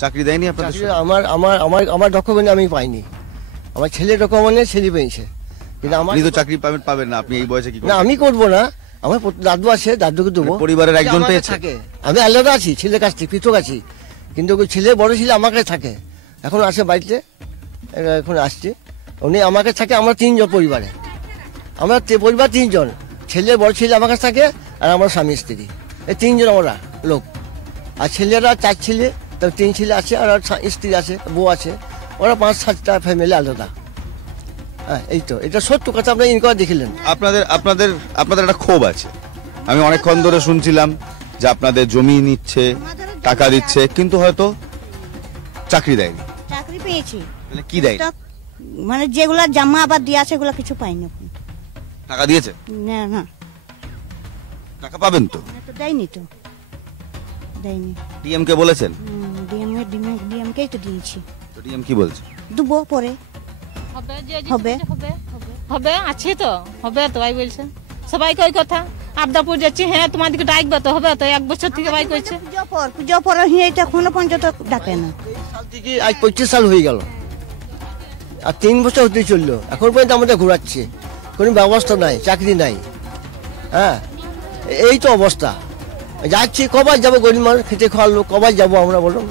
চাকরি দেয়নি আপনাদের? আমার আমার আমার আমার ডকুমেন্ট আমি পাইনি, আমার ছেলের ডকুমেন্টে ছেলে পেয়েছে, কিন্তু আমার আপনি তো চাকরি পাবেন না, আপনি এই বয়সে কি না করবেন? আমি করবো না, আমার দাদু আছে, দাদুকে দেবো। পরিবারের একজন আমার পেয়েছে? থাকে, আমি আলাদা আছি, ছেলের কাছ থেকে পৃথক আছি, কিন্তু ওই ছেলে বড় ছেলে আমার কাছে থাকে, এখন আসে বাড়িতে, এখন আসছে, উনি আমার কাছে থাকে। আমরা তিনজন পরিবারে, আমরা পরিবার তিনজন, ছেলে বড় ছেলে আমার কাছে থাকে, আর আমার স্বামী স্ত্রী, এই তিনজন আমরা লোক। আর ছেলেরা 4 ছেলে, তার 3 ছেলে আছে, আর স্ত্রী আছে, বউ আছে, ওরা 5-7টা ফ্যামিলি আলাদা। হ্যাঁ, এই তো, এটা সত্য কথা, আপনার ইনকোয়ারি দেখিলেন। আপনাদের আপনাদের আপনাদের একটা ক্ষোভ আছে, আমি অনেকক্ষণ ধরে শুনছিলাম যে আপনাদের জমি নিচ্ছে, টাকা দিচ্ছে, কিন্তু হয়তো চাকরি দেয়নি। চাকরি পেয়েছি, তাহলে কি দেয়নি? মানে যেগুলা জামা আবার দিয়ে আছে সেগুলা কিছু পাইনি। টাকা দিয়েছে? না না, টাকা পাবেন তো? তো দেয়নি, তো দেয়নি। ডিএম কে বলেছেন? ডিএমকেই তো দিয়েছি। তো ডিএম কি বলছে? দুবো পরে হবে হবে, আছে তো, হবে তো, ভাই বলছে সবাইকে ওই কথা। আবদাপুর যাচ্ছি, হ্যাঁ তোমাদেরকে ডাকবে তো, হবে তো, 1 বছর থেকে ভাই কইছে। পুজো পর এটা এখনো পর্যন্ত ডাকে না। সাল থেকে আজ 25 সাল হয়ে গেল, আর 3 বছর হতে চললো, এখন পর্যন্ত আমাদের ঘোরাচ্ছে, কোনো ব্যবস্থা নাই, চাকরি নাই। হ্যাঁ, এই তো অবস্থা। যাচ্ছি, কবার যাবো, গরিব মানুষ খেতে খাওয়ার লোক, কবার যাবো আমরা, বলুন।